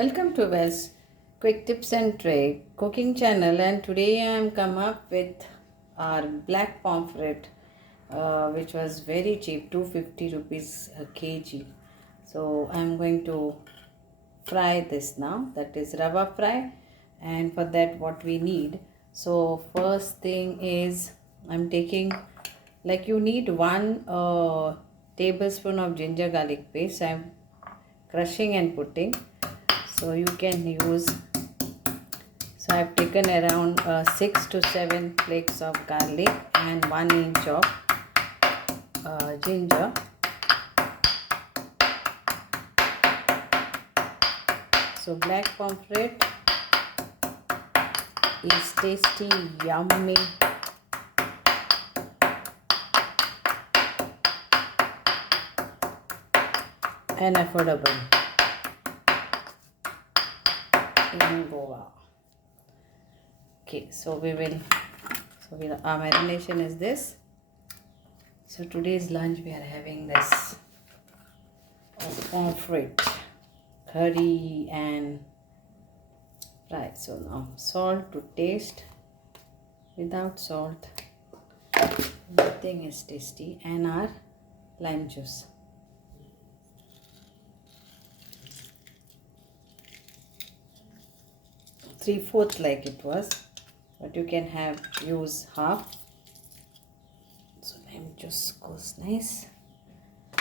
Welcome to West Quick Tips and Tricks cooking channel, and today I am come up with our black pomfret, which was very cheap, 250 rupees a kg. So I am going to fry this now, that is rava fry, and for that what we need. So first thing is I'm taking, like, you need 1 tablespoon of ginger garlic paste. I'm crushing and putting, so you can use, so I've taken around 6 to 7 flakes of garlic and 1 inch of ginger. So black pomfret is tasty, yummy, and affordable in Goa. Okay, so our marination is this. So today's lunch we are having this pomfret curry and fry. So now salt to taste. Without salt nothing is tasty, and our lime juice. Three-fourth like it was, but you can use half. So lime juice goes nice.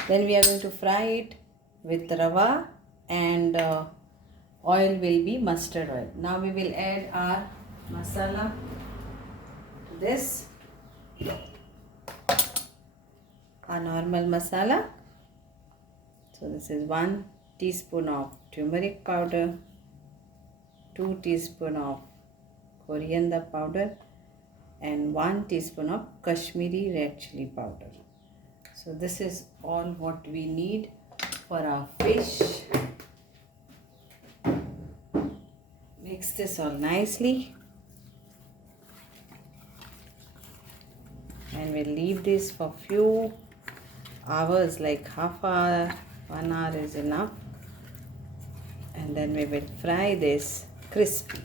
Then we are going to fry it with rava, and oil will be mustard oil. Now we will add our masala to this. Our normal masala. So this is 1 teaspoon of turmeric powder, 2 teaspoon of coriander powder, and 1 teaspoon of Kashmiri red chili powder. So this is all what we need for our fish. Mix this all nicely, and we'll leave this for few hours, like half hour, 1 hour is enough, and then we will fry this crispy.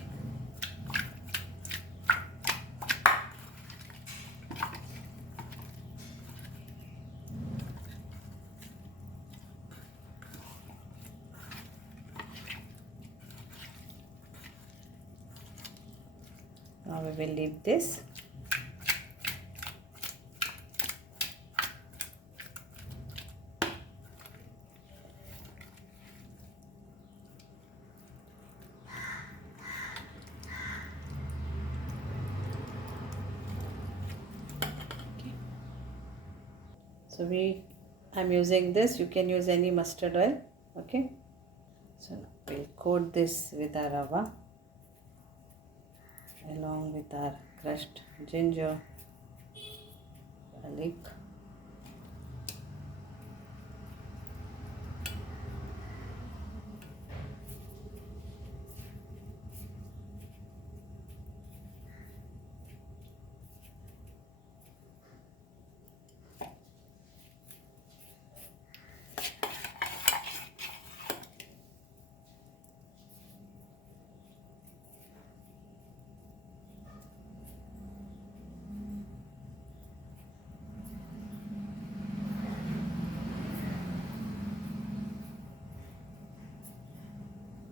Now we will leave this. So I'm using this. You can use any mustard oil. Okay. So we'll coat this with our rava along with our crushed ginger, garlic,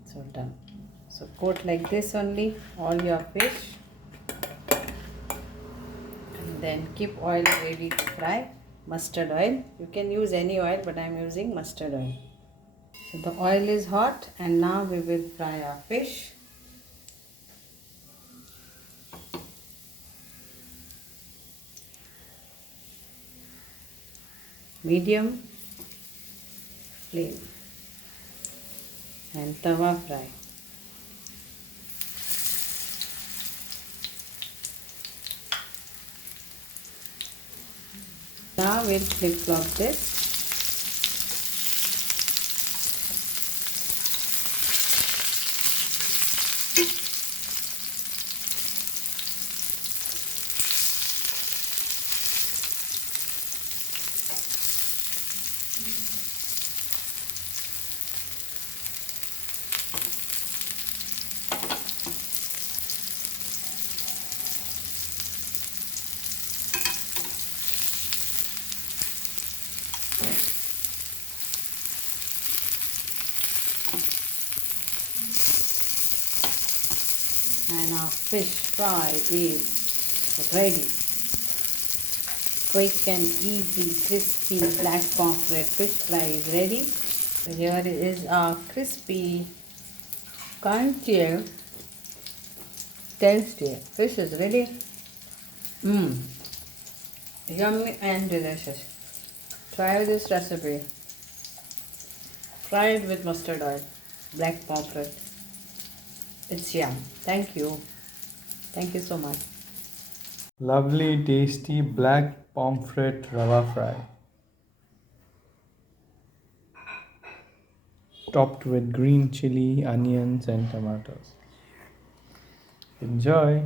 so done. So coat like this only all your fish, and then keep oil ready to fry. Mustard oil, you can use any oil, but I am using mustard oil. So the oil is hot, and now we will fry our fish. Medium flame and tawa fry. Now we'll flip flop this. And our fish fry is ready. Quick and easy, crispy black pomfret fish fry is ready. So here is our crispy, crunchy, tasty fish is ready. Mmm, yummy and delicious. Try this recipe. Fry it with mustard oil, black pomfret. It's yum. Thank you. Thank you so much. Lovely, tasty black pomfret rava fry, topped with green chili, onions, and tomatoes. Enjoy!